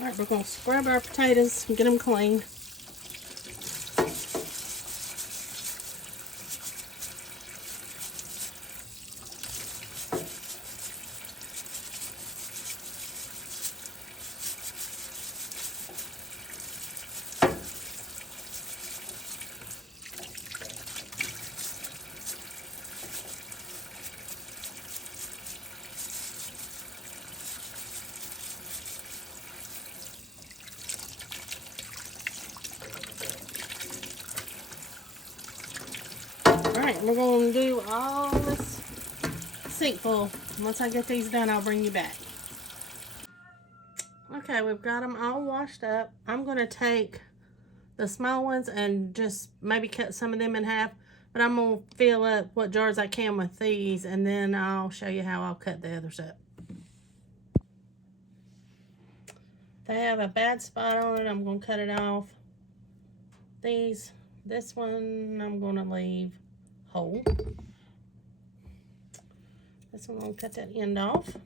Alright, we're going to scrub our potatoes and get them clean. Alright, we're going to do all this sink full. Once I get these done, I'll bring you back. Okay, we've got them all washed up. I'm going to take the small ones and just maybe cut some of them in half. But I'm going to fill up what jars I can with these, and then I'll show you how I'll cut the others up. If they have a bad spot on it, I'm going to cut it off. This one, I'm going to leave whole. This one, I'm going to cut that end off.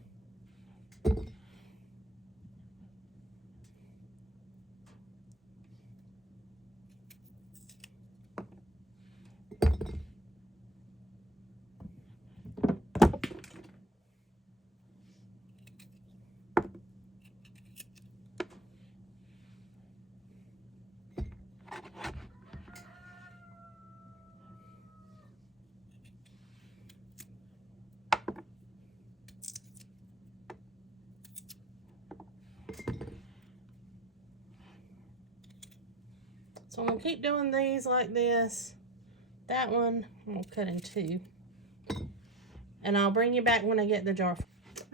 So I'm going to keep doing these like this. That one, I'm going to cut in two. And I'll bring you back when I get the jar full.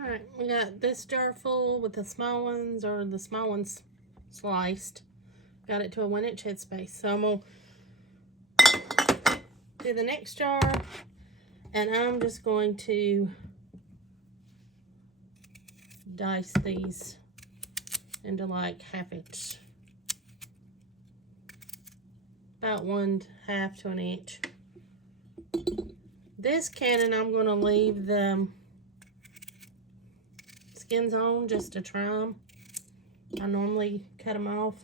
Alright, we got this jar full with the small ones, or the small ones sliced. Got it to a 1-inch headspace. So I'm going to do the next jar. And I'm just going to dice these into like 1/2 inch. About 1/2 to 1 inch. This cannon, I'm going to leave the skins on just to try them. I normally cut them off,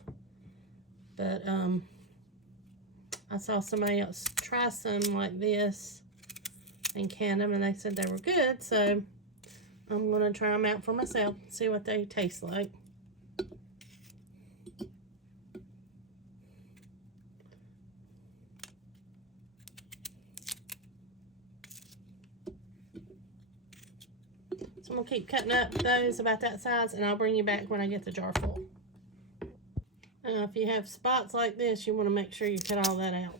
but I saw somebody else try some like this and can them, and they said they were good, so I'm going to try them out for myself, see what they taste like. So I'm going to keep cutting up those about that size, and I'll bring you back when I get the jar full. If you have spots like this, you want to make sure you cut all that out.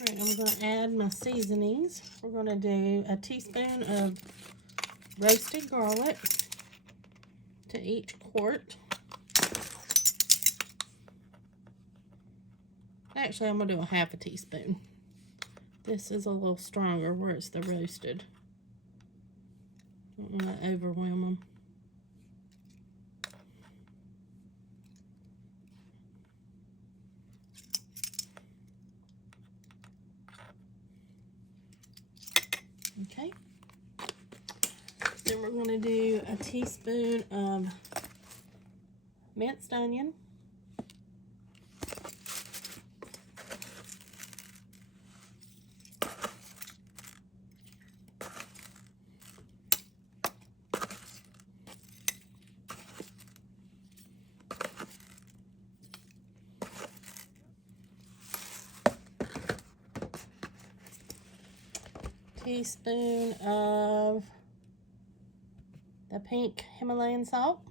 Alright, I'm going to add my seasonings. We're going to do a teaspoon of roasted garlic to each quart. Actually, I'm going to do a 1/2 teaspoon. This is a little stronger where it's the roasted. Don't want to overwhelm them. Okay. Then we're going to do a teaspoon of minced onion. Teaspoon of the pink Himalayan salt.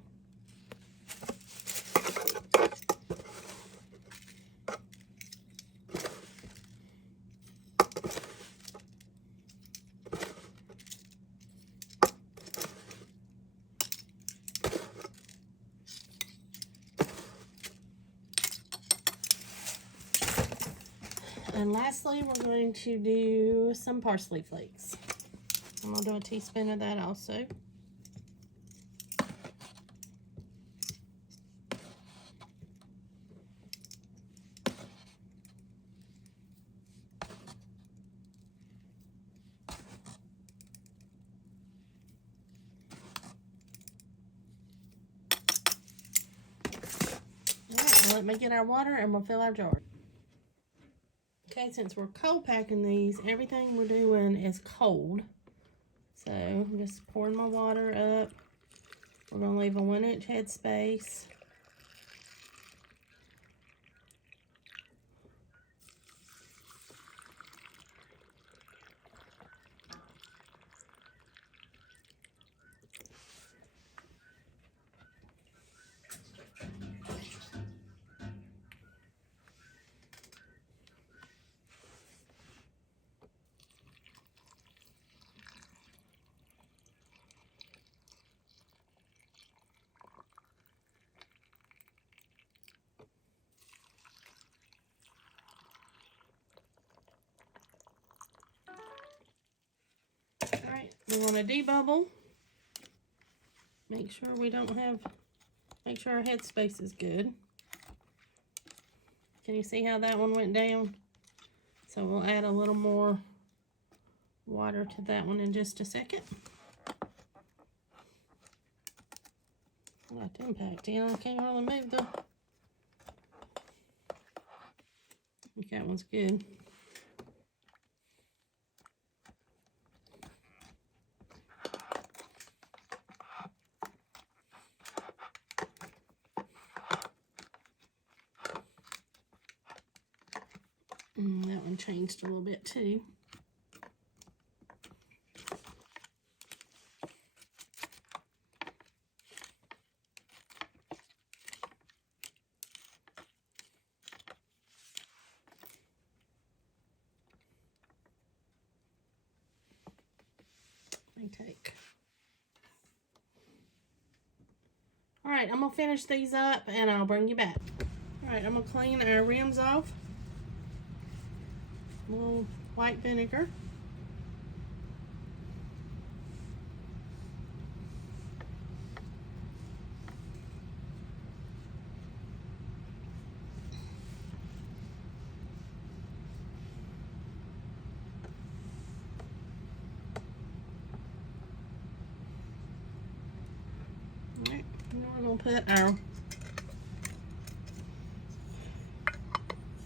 And lastly, we're going to do some parsley flakes. I'm going to do a teaspoon of that also. let me get our water and we'll fill our jar. Okay, since we're cold packing these, everything we're doing is cold. So I'm just pouring my water up. We're going to leave a 1-inch head space. Alright, we want to debubble. Make sure our head space is good. Can you see how that one went down? So we'll add a little more water to that one in just a second. I got them packed in. I can't really move them. I think that one's good. That one changed a little bit too. Alright, I'm going to finish these up and I'll bring you back. Alright, I'm going to clean our rims off. A little white vinegar. Alright, now we're going to put our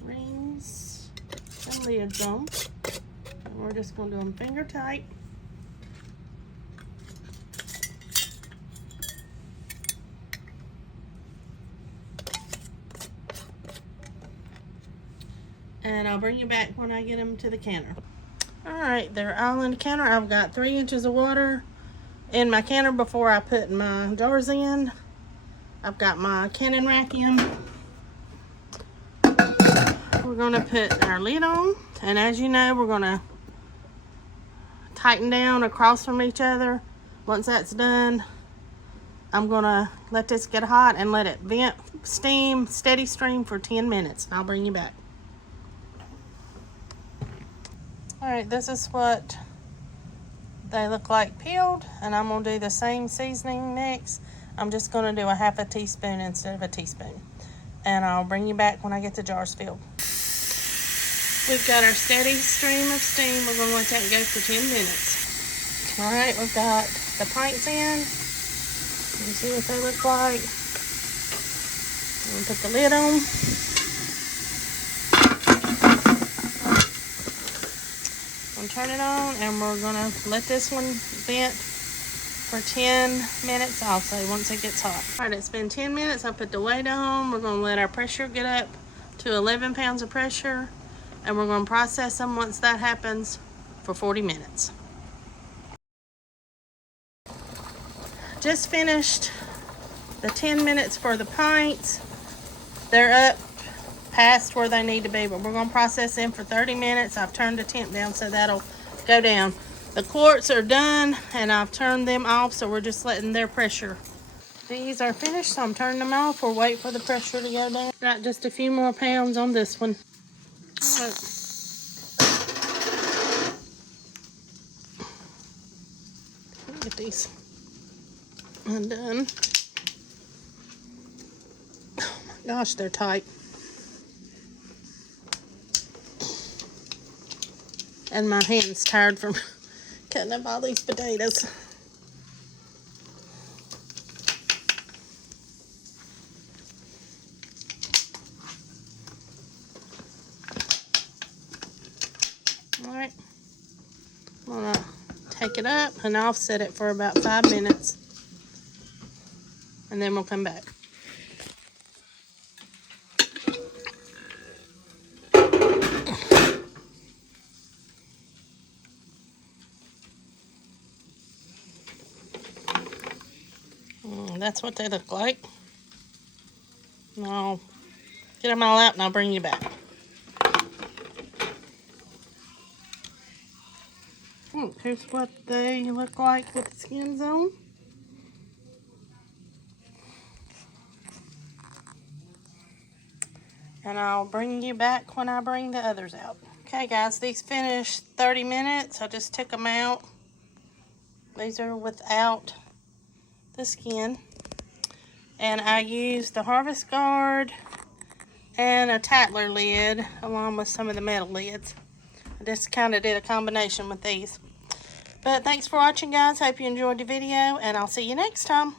rings and lids on. And we're just going to do them finger tight. And I'll bring you back when I get them to the canner. Alright, they're all in the canner. I've got 3 inches of water in my canner before I put my jars in. I've got my canning rack in. We're going to put our lid on. And as you know, we're going to tighten down across from each other. Once that's done, I'm going to let this get hot and let it vent, steam, steady stream for 10 minutes. And I'll bring you back. Alright, this is what they look like peeled, and I'm going to do the same seasoning mix. I'm just going to do a half a teaspoon instead of a teaspoon. And I'll bring you back when I get the jars filled. We've got our steady stream of steam. We're going to let that go for 10 minutes. Alright, we've got the pints in. You see what they look like. I'm going to put the lid on. Turn it on, and we're gonna let this one vent for 10 minutes also once it gets hot. All right, it's been 10 minutes. I put the weight on. We're gonna let our pressure get up to 11 pounds of pressure, and we're gonna process them once that happens for 40 minutes. Just finished the 10 minutes for the pints. They're up past where they need to be, but we're going to process them for 30 minutes. I've turned the temp down so that'll go down. The quarts are done and I've turned them off, so we're just letting their pressure. These are finished, so I'm turning them off. We'll wait for the pressure to go down. Got just a few more pounds on this one. Get these undone. Oh my gosh, they're tight. And my hand's tired from cutting up all these potatoes. take it up and offset it for about 5 minutes. And then we'll come back. That's what they look like. I'll get them all out and I'll bring you back. Here's what they look like with the skins on. And I'll bring you back when I bring the others out. Okay guys, these finished 30 minutes. I just took them out. These are without the skin. And I used the Harvest Guard and a Tatler lid along with some of the metal lids. I just kind of did a combination with these. But thanks for watching guys. Hope you enjoyed the video and I'll see you next time.